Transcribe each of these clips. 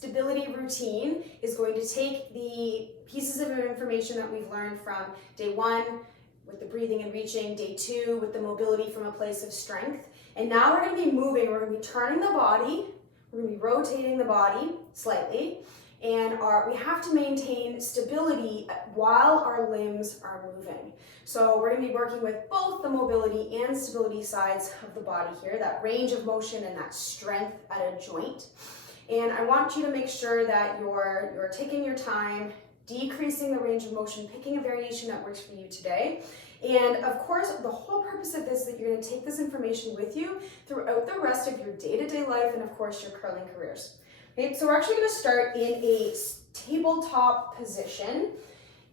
stability routine is going to take the pieces of information that we've learned from day 1 with the breathing and reaching, day 2 with the mobility from a place of strength, and now we're going to be moving, we're going to be turning the body, we're going to be rotating the body slightly, and we have to maintain stability while our limbs are moving. So we're going to be working with both the mobility and stability sides of the body here, that range of motion and that strength at a joint. And I want you to make sure that you're taking your time, decreasing the range of motion, picking a variation that works for you today. And of course, the whole purpose of this is that you're going to take this information with you throughout the rest of your day-to-day life and of course your curling careers. Okay, so we're actually going to start in a tabletop position,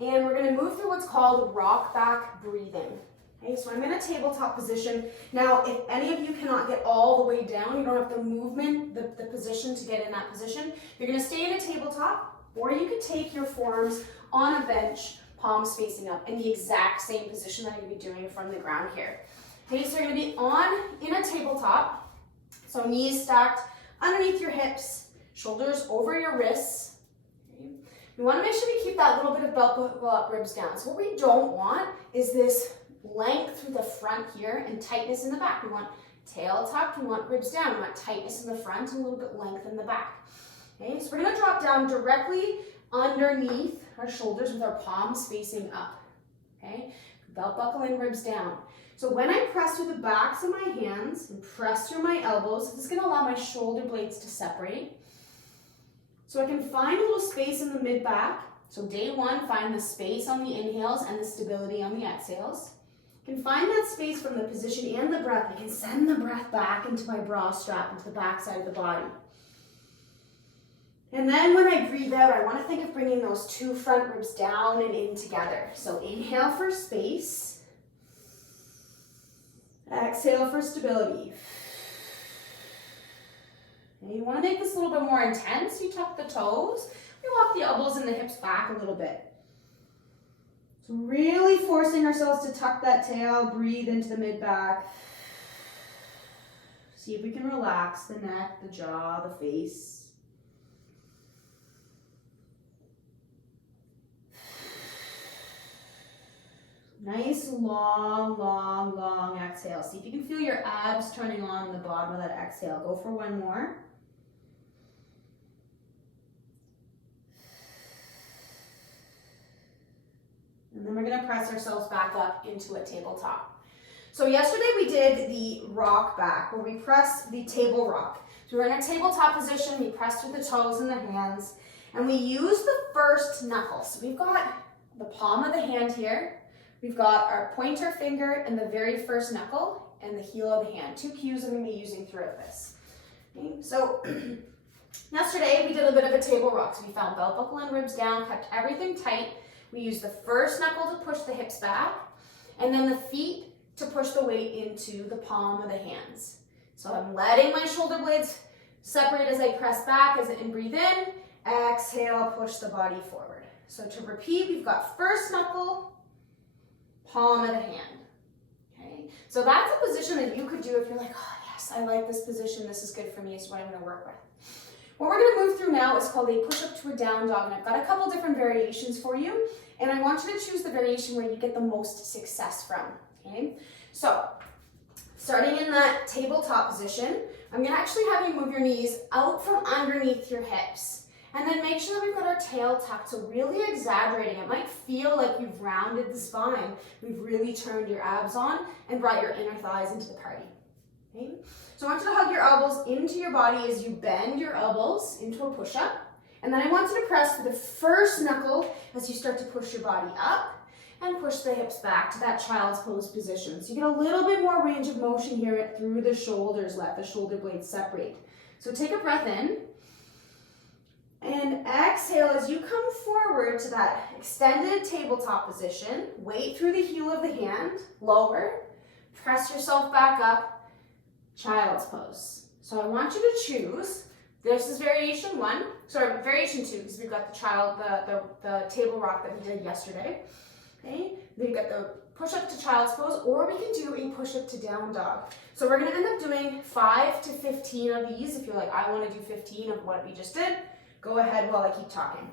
and we're going to move through what's called rock back breathing. Okay, so I'm in a tabletop position. Now, if any of you cannot get all the way down, you don't have the movement, the position to get in that position, you're going to stay in a tabletop, or you could take your forearms on a bench, palms facing up, in the exact same position that you're going to be doing from the ground here. Okay, so you're going to be in a tabletop, so knees stacked underneath your hips, shoulders over your wrists. Okay. We want to make sure we keep that little bit of belt buckle up, ribs down. So what we don't want is this length through the front here and tightness in the back. We want tail tucked, we want ribs down, we want tightness in the front and a little bit length in the back. Okay, so we're going to drop down directly underneath our shoulders with our palms facing up. Okay, belt buckle in, ribs down. So when I press through the backs of my hands and press through my elbows, this is going to allow my shoulder blades to separate. So I can find a little space in the mid-back. So day 1, find the space on the inhales and the stability on the exhales. I can find that space from the position and the breath. I can send the breath back into my bra strap, into the back side of the body. And then when I breathe out, I want to think of bringing those 2 front ribs down and in together. So inhale for space. Exhale for stability. And you want to make this a little bit more intense. You tuck the toes. We walk the elbows and the hips back a little bit. So really forcing ourselves to tuck that tail, breathe into the mid-back. See if we can relax the neck, the jaw, the face. Nice, long, long, long exhale. See if you can feel your abs turning on the bottom of that exhale. Go for one more. And then we're going to press ourselves back up into a tabletop. So yesterday we did the rock back, where we press the table rock. So we're in a tabletop position, we press through the toes and the hands, and we use the first knuckle. So we've got the palm of the hand here, we've got our pointer finger and the very first knuckle, and the heel of the hand. 2 cues I'm going to be using throughout this. Okay, so yesterday we did a bit of a table rock. So we found belt buckle and ribs down, kept everything tight. We use the first knuckle to push the hips back, and then the feet to push the weight into the palm of the hands. So I'm letting my shoulder blades separate as I press back and breathe in. Exhale, push the body forward. So to repeat, we've got first knuckle, palm of the hand. Okay, so that's a position that you could do if you're like, oh yes, I like this position, this is good for me, it's what I'm going to work with. What we're going to move through now is called a push-up to a down dog, and I've got a couple different variations for you, and I want you to choose the variation where you get the most success from. Okay, so starting in that tabletop position, I'm going to actually have you move your knees out from underneath your hips, and then make sure that we've got our tail tucked, so really exaggerating. It might feel like you've rounded the spine. We've really turned your abs on and brought your inner thighs into the party. Okay? So I want you to hug your elbows into your body as you bend your elbows into a push-up. And then I want you to press through the first knuckle as you start to push your body up and push the hips back to that child's pose position. So you get a little bit more range of motion here through the shoulders. Let the shoulder blades separate. So take a breath in. And exhale as you come forward to that extended tabletop position. Weight through the heel of the hand. Lower. Press yourself back up. Child's pose. So I want you to choose. This is variation 2, because we've got the table rock that we did yesterday. Okay, then you've got the push-up to child's pose, or we can do a push-up to down dog. So we're going to end up doing 5 to 15 of these. If you're like, I want to do 15 of what we just did, go ahead while I keep talking.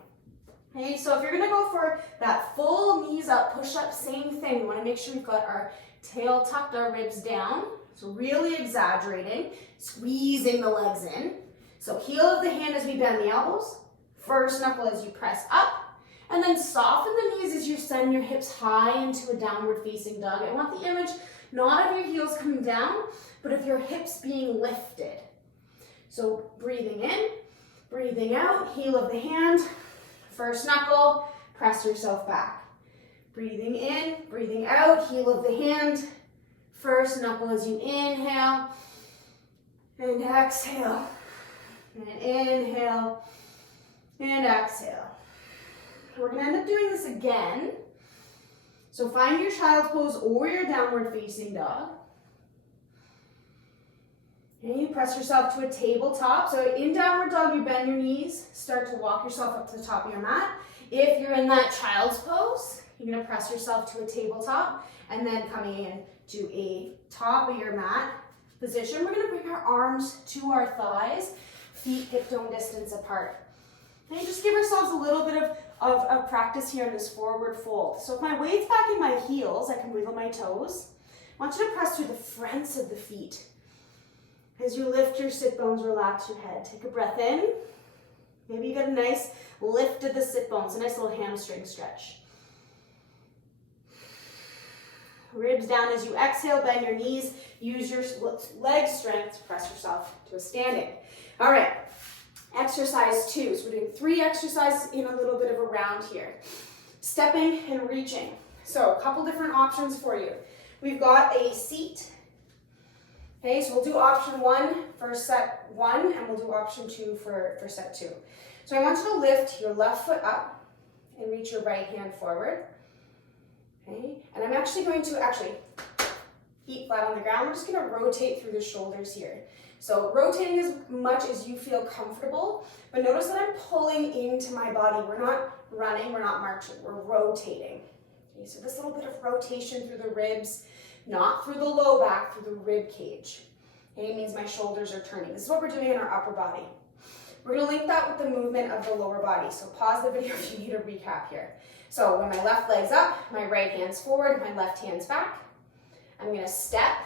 Okay, so if you're gonna go for that full knees up push-up, same thing. We wanna make sure we've got our tail tucked, our ribs down. So really exaggerating, squeezing the legs in. So heel of the hand as we bend the elbows, first knuckle as you press up, and then soften the knees as you send your hips high into a downward facing dog. I want the image not of your heels coming down, but of your hips being lifted. So breathing in, breathing out, heel of the hand, first knuckle, press yourself back. Breathing in, breathing out, heel of the hand, first knuckle as you inhale, and exhale, and inhale, and exhale. We're gonna end up doing this again. So find your child's pose or your downward facing dog. And you press yourself to a tabletop. So in downward dog, you bend your knees, start to walk yourself up to the top of your mat. If you're in that child's pose, you're gonna press yourself to a tabletop, and then coming in to a top of your mat position, we're gonna bring our arms to our thighs, feet hip dome distance apart. And just give ourselves a little bit of practice here in this forward fold. So if my weight's back in my heels, I can wiggle my toes. I want you to press through the fronts of the feet. As you lift your sit bones, relax your head. Take a breath in. Maybe you get a nice lift of the sit bones, a nice little hamstring stretch. Ribs down as you exhale, bend your knees. Use your leg strength to press yourself to a standing. All right, exercise 2. So we're doing 3 exercises in a little bit of a round here. Stepping and reaching. So a couple different options for you. We've got a seat. Okay, so we'll do option 1 for set 1, and we'll do option 2 for set 2. So I want you to lift your left foot up and reach your right hand forward. Okay, and I'm actually going to feet flat on the ground. We're just going to rotate through the shoulders here. So rotating as much as you feel comfortable, but notice that I'm pulling into my body. We're not running, we're not marching, we're rotating. Okay, so this little bit of rotation through the ribs, not through the low back, through the rib cage. Okay, it means my shoulders are turning. This is what we're doing in our upper body. We're gonna link that with the movement of the lower body. So pause the video if you need a recap here. So when my left leg's up, my right hand's forward, my left hand's back. I'm gonna step,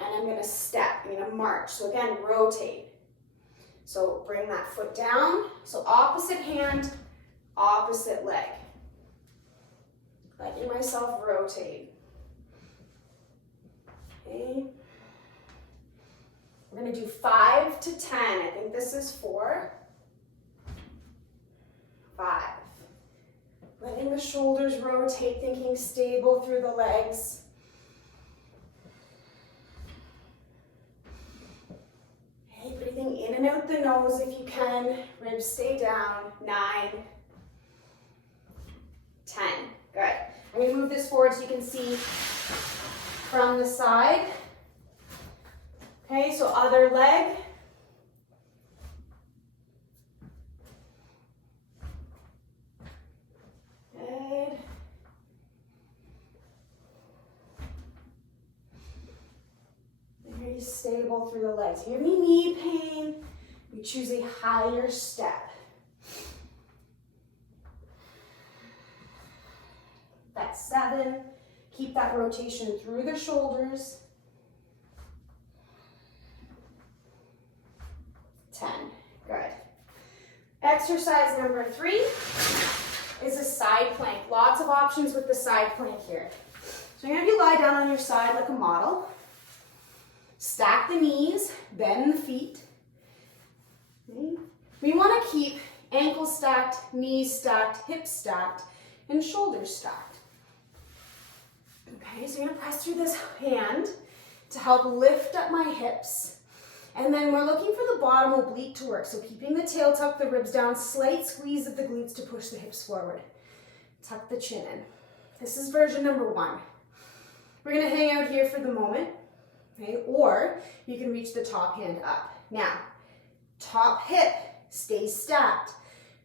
and I'm gonna step. I'm gonna march. So again, rotate. So bring that foot down. So opposite hand, opposite leg. Letting myself rotate. Okay. We're going to do 5 to 10. I think this is 4. 5. Letting the shoulders rotate, thinking stable through the legs. Okay, breathing in and out the nose if you can. Ribs stay down. 9. 10. Good. I'm going to move this forward so you can see from the side. Okay, so other leg. Good. Very stable through the legs. If you have any knee pain, you choose a higher step. That's 7. Keep that rotation through the shoulders. 10. Good. Exercise number 3 is a side plank. Lots of options with the side plank here. So you're going to have you lie down on your side like a model. Stack the knees, bend the feet. Okay. We want to keep ankles stacked, knees stacked, hips stacked, and shoulders stacked. Okay, so you're going to press through this hand to help lift up my hips. And then we're looking for the bottom oblique to work. So keeping the tail tucked, the ribs down, slight squeeze of the glutes to push the hips forward. Tuck the chin in. This is version number 1. We're going to hang out here for the moment. Okay, or you can reach the top hand up. Now, top hip stays stacked.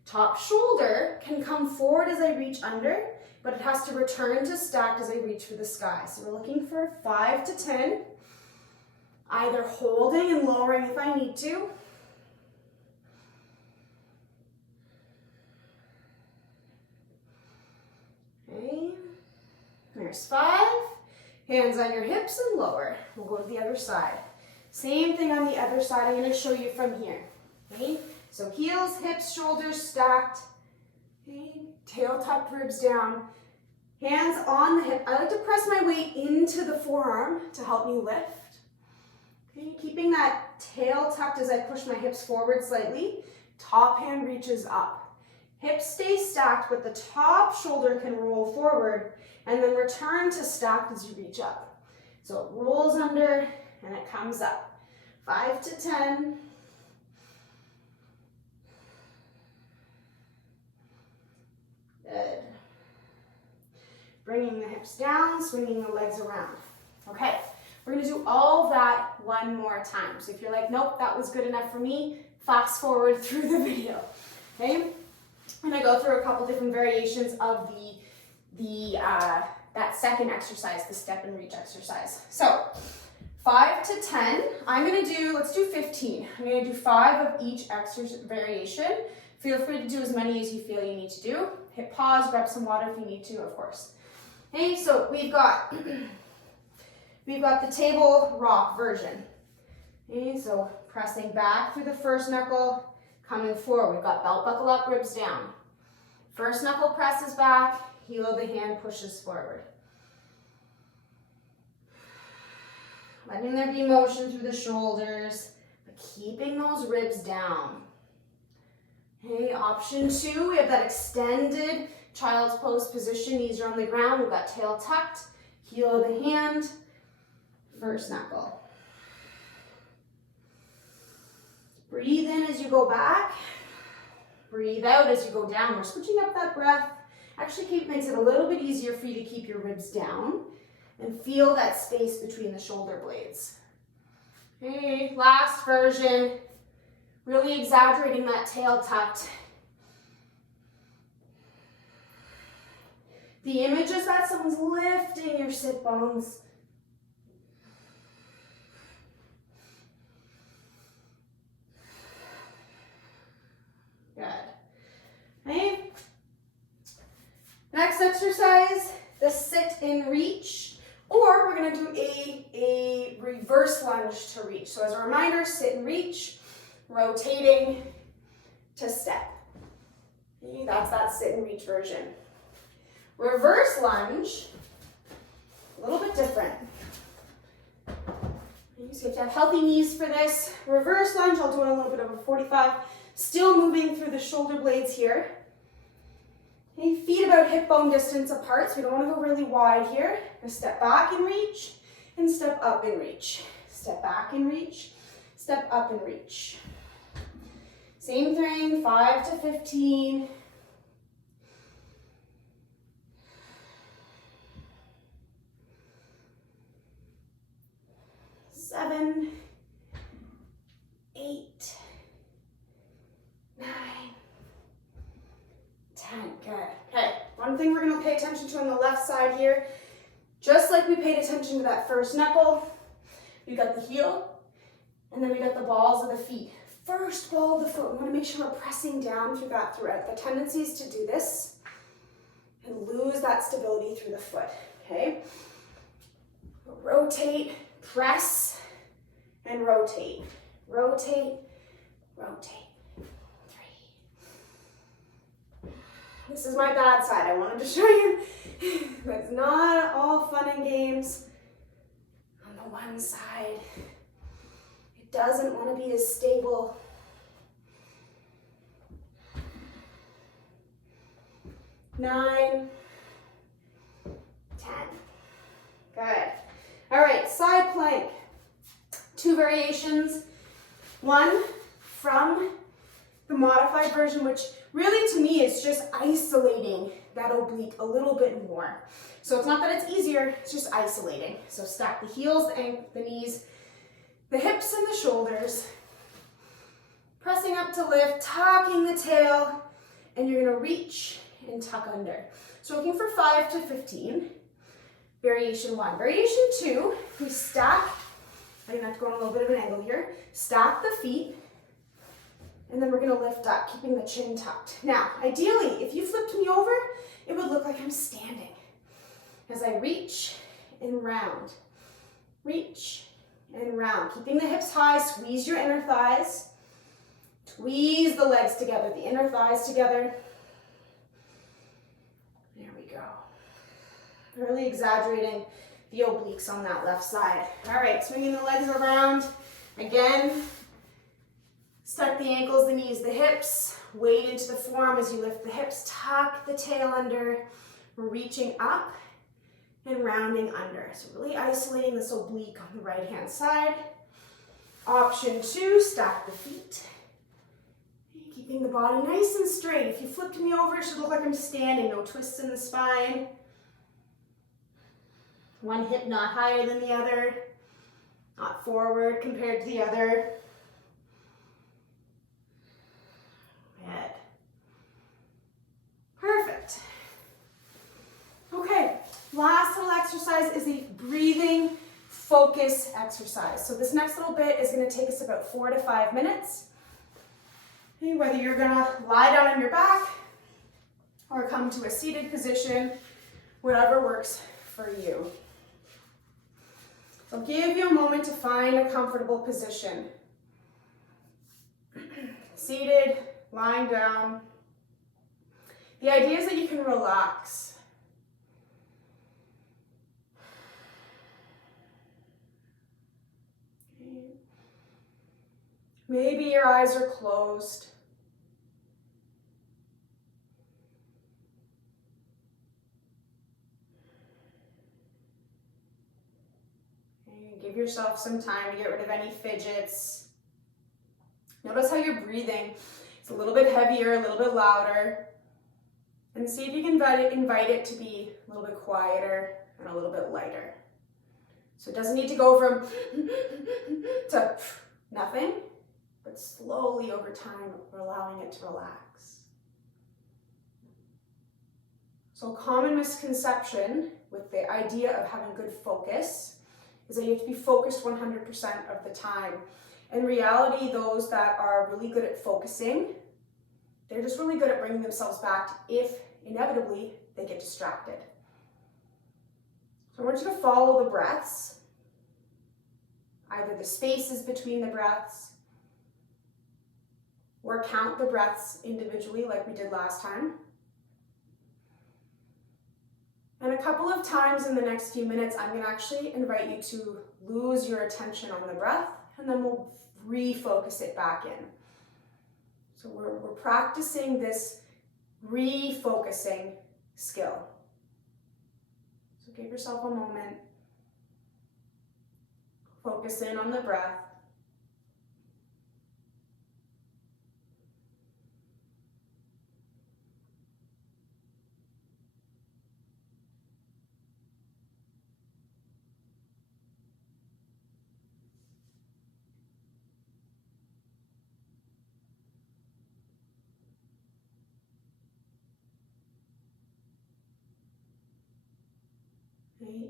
Top shoulder can come forward as I reach under, but it has to return to stacked as I reach for the sky. So we're looking for 5 to 10. Either holding and lowering if I need to. fingers. 5, hands on your hips and lower. We'll go to the other side. Same thing on the other side. I'm going to show you from here. Okay? So heels, hips, shoulders stacked. Okay? Tail tucked, ribs down. Hands on the hip. I like to press my weight into the forearm to help me lift. Okay? Keeping that tail tucked as I push my hips forward slightly. Top hand reaches up. Hips stay stacked, but the top shoulder can roll forward and then return to stacked as you reach up. So it rolls under and it comes up. 5 to 10. Good. Bringing the hips down, swinging the legs around. Okay, we're gonna do all that one more time. So if you're like, nope, that was good enough for me, fast forward through the video, okay? I'm gonna go through a couple different variations of that second exercise, the step and reach exercise. So 5 to 10, let's do 15. I'm gonna do 5 of each exercise variation. Feel free to do as many as you feel you need to do. Hit pause, grab some water if you need to, of course. Okay, so we've got the table rock version. Okay, so pressing back through the first knuckle, coming forward. We've got belt buckle up, ribs down. First knuckle presses back, heel of the hand pushes forward. Letting there be motion through the shoulders, but keeping those ribs down. Okay, option 2, we have that extended child's pose position. Knees are on the ground. We've got tail tucked, heel of the hand, first knuckle. Breathe in as you go back. Breathe out as you go down. We're switching up that breath. Actually makes it a little bit easier for you to keep your ribs down and feel that space between the shoulder blades. Okay, last version. Really exaggerating that tail tucked. The image is that someone's lifting your sit bones. Good. Okay. Next exercise, the sit and reach, or we're going to do a reverse lunge to reach. So as a reminder, sit and reach, rotating to step. Okay, that's that sit and reach version. Reverse lunge, a little bit different. So you have to have healthy knees for this. Reverse lunge, I'll do a little bit of a 45. Still moving through the shoulder blades here. Okay, feet about hip bone distance apart, so we don't want to go really wide here. We're gonna step back and reach, and step up and reach. Step back and reach, step up and reach. Same thing, 5 to 15. Seven, 8, 9, 10. Good. Okay, one thing we're going to pay attention to on the left side here, just like we paid attention to that first knuckle, we got the heel, and then we got the balls of the feet. First ball of the foot, we want to make sure we're pressing down through that throughout. The tendency is to do this and lose that stability through the foot, okay? Rotate, press, and rotate. Rotate, rotate. 3. This is my bad side. I wanted to show you. It's not all fun and games on the one side. It doesn't want to be as stable. 9, 10. Good. All right, side plank. 2 variations. One from the modified version, which really to me is just isolating that oblique a little bit more. So it's not that it's easier, it's just isolating. So stack the heels, the knees, the hips and the shoulders. Pressing up to lift, tucking the tail, and you're gonna reach and tuck under. So looking for 5 to 15. Variation 1. Variation 2, we stack, I'm gonna have to go on a little bit of an angle here, stack the feet, and then we're gonna lift up, keeping the chin tucked. Now, ideally, if you flipped me over, it would look like I'm standing. as I reach and round. Reach and round. Keeping the hips high, squeeze your inner thighs. Squeeze the legs together, the inner thighs together. There we go. Really exaggerating the obliques on that left side. All right, swinging the legs around. Again, stuck the ankles, the knees, the hips. Weight into the forearm as you lift the hips. Tuck the tail under. We're reaching up and rounding under. So really isolating this oblique on the right-hand side. Option 2, stack the feet. Keeping the body nice and straight. If you flipped me over, it should look like I'm standing. No twists in the spine. One hip not higher than the other. Not forward compared to the other. Head. Perfect. Okay, last little exercise is a breathing focus exercise. So this next little bit is going to take us about 4 to 5 minutes. Okay, whether you're going to lie down on your back or come to a seated position, whatever works for you. So I'll give you a moment to find a comfortable position. Seated, lying down. The idea is that you can relax. Okay. Maybe your eyes are closed. Okay. Give yourself some time to get rid of any fidgets. Notice how you're breathing. It's a little bit heavier, a little bit louder. And see if you can invite it to be a little bit quieter and a little bit lighter. So it doesn't need to go from to nothing, but slowly over time, we're allowing it to relax. So a common misconception with the idea of having good focus is that you have to be focused 100% of the time. In reality, those that are really good at focusing, they're just really good at bringing themselves back if, inevitably, they get distracted. So I want you to follow the breaths, either the spaces between the breaths, or count the breaths individually like we did last time. And a couple of times in the next few minutes, I'm going to actually invite you to lose your attention on the breath, and then we'll refocus it back in. So we're practicing this refocusing skill. So give yourself a moment. Focus in on the breath.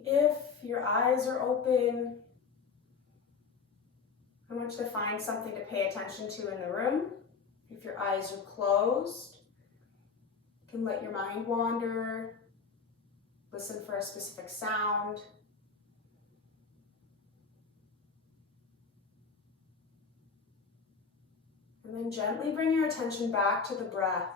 If your eyes are open, I want you to find something to pay attention to in the room. If your eyes are closed, you can let your mind wander, listen for a specific sound. And then gently bring your attention back to the breath.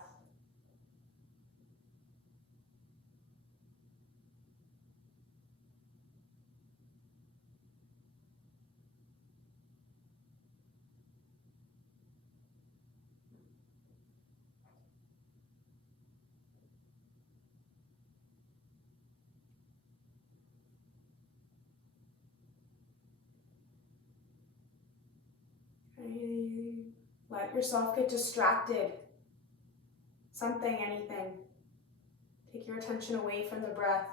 Let yourself get distracted. Something, anything. Take your attention away from the breath.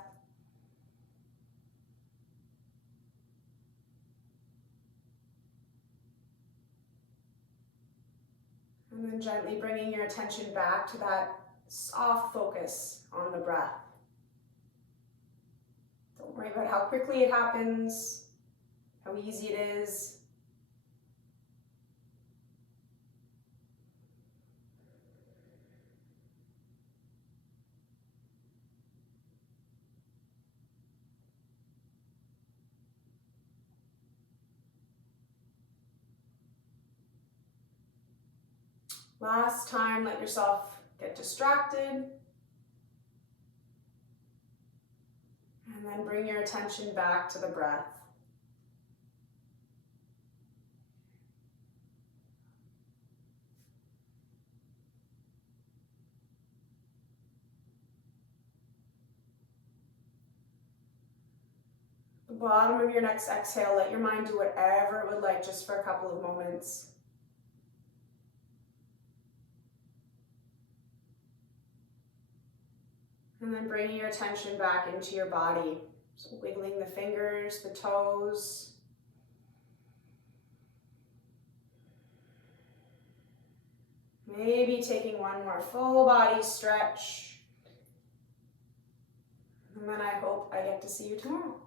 And then gently bringing your attention back to that soft focus on the breath. Don't worry about how quickly it happens, how easy it is. Last time, let yourself get distracted. And then bring your attention back to the breath. The bottom of your next exhale, let your mind do whatever it would like just for a couple of moments. And then bringing your attention back into your body. So wiggling the fingers, the toes. Maybe taking one more full body stretch. And then I hope I get to see you tomorrow.